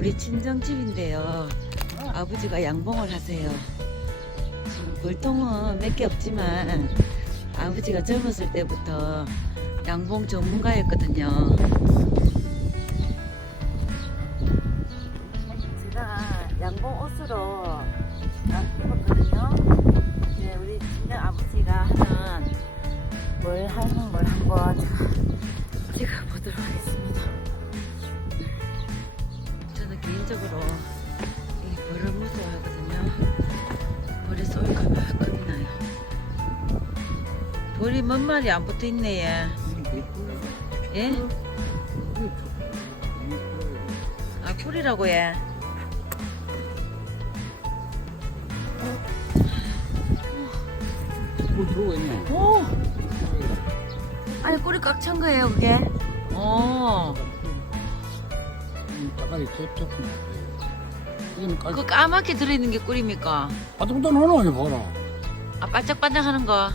우리 친정집인데요. 아버지가 양봉을 하세요. 볼통은 몇 개 없지만 아버지가 젊었을 때부터 양봉 전문가였거든요. 제가 양봉 옷으로 안 입었거든요. 이제 우리 친정 아버지가 하는 뭘 하는 걸 한번 벌이 뭔 말이 안 붙어 있네, 얘. 예? 아, 꿀이라고 얘. 꿀 들어가 있네. 오! 아니, 꿀이 꽉 찬 거예요, 그게? 어. 따가리 탭탭. 이건 깔. 그 까맣게 들어있는 게 꿀입니까? 바닥도 나눠 이 봐라. 아, 반짝반짝 하는 거.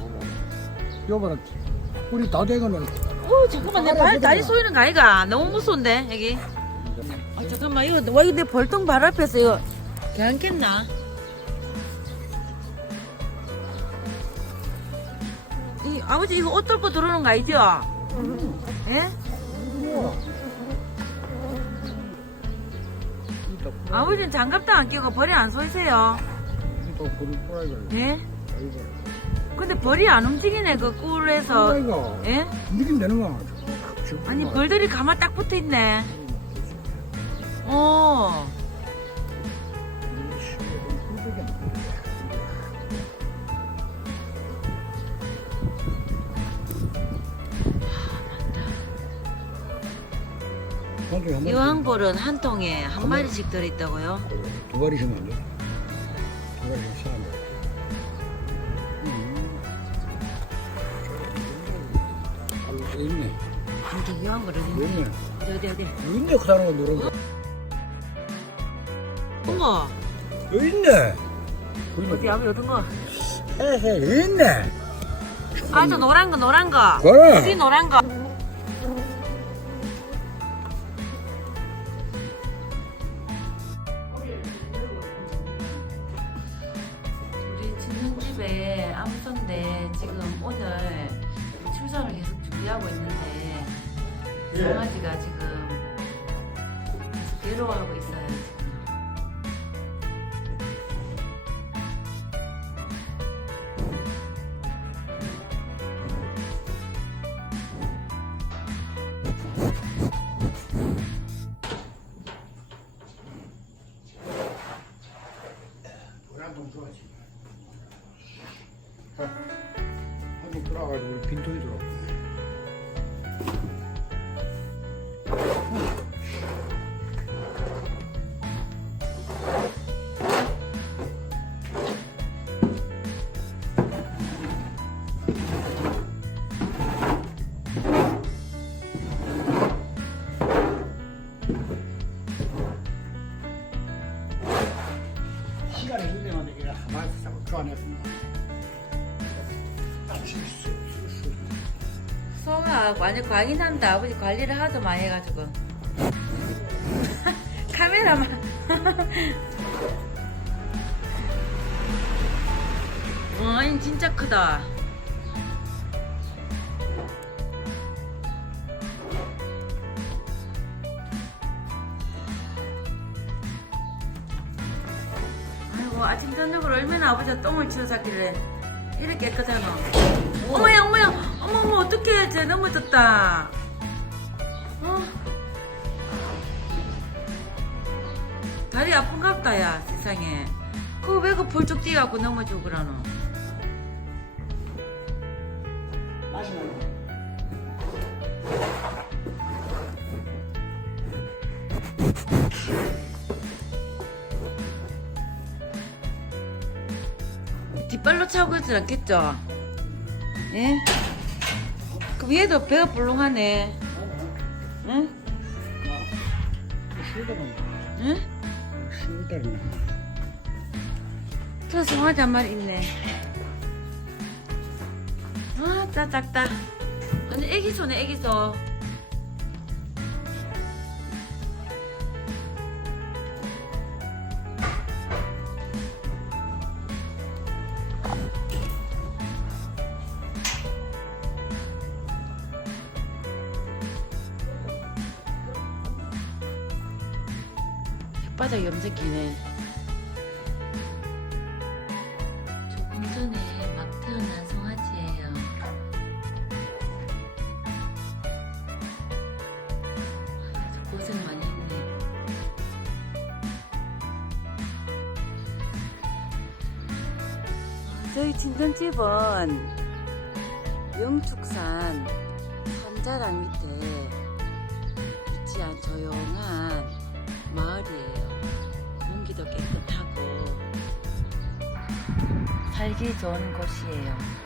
여봐라. 꿀이 다 되거든. 오, 잠깐만, 내 발, 다리 쏘이는 거 아이가? 너무 무서운데, 여기? 아, 잠깐만, 이거, 와, 이거 내 벌통 발 앞에서 이거, 괜찮겠나? 이, 아버지, 이거 옷 뚫고 들어오는 거 아니죠? 예? 아버지는 장갑도 안 끼고 벌이 안 쏘이세요? 또 뿌라이가. 예? 근데 벌이 안 움직이네, 그 꿀에서. 뿌라이가. 예? 느낌 되는 거야. 아니 벌들이 가만 딱 붙어 있네. 어. 유황볼은 한 통에 한 마리씩 들어있다고요? 두 마리 씩안 돼. 두 마리 씩안 돼. 아, 있네. 이렇게 유황볼은 있네. 있네. 어디 어디. 여기 있네, 그 사람은 노란 거. 어머. 여기 있네. 어디 아버지 어떤 거? 에헤, 여기 있네. 아 저 노란 거 노란 거. 그래. 여기 노란 거. 우리 친정집에 암소인데 지금 오늘 출산을 계속 준비하고 있는데 강아지가 지금 계속 괴로워하고 있어요 들어가가지고 우리 빈통이 들어. 시간이 흘러면 이게 한마디 자꾸 쪼아내 서 소가 완전 광인한다 아버지 관리를 하도 많이 해가지고. 카메라만. 와, 이 진짜 크다. 아이고, 아침, 저녁으로 얼마나 아버지가 똥을 치워 쌌길래 이렇게 깨끗하노. 어머야, 어머야, 어머, 어머, 어떡해. 쟤 넘어졌다. 어? 다리 아픈갑다, 야, 세상에. 그거 왜그 벌쩍 뛰어갖고 넘어지고 그러노? 마시면 뒷 발로 차고 그러진 않겠죠? 예? 그 위에도 배가 불렁하네. 응? 응? 한 마리 있네. 아, 따 작다. 완전 애기 손에 애기 손. 바닥이 엄청 기네. 조금 전에 막 태어난 송아지예요. 아주 고생 많이 했네. 저희 친정집은 영축산 산자랑 밑에 위치한 조용한 마을이에요. 공기도 깨끗하고 살기 좋은 곳이에요.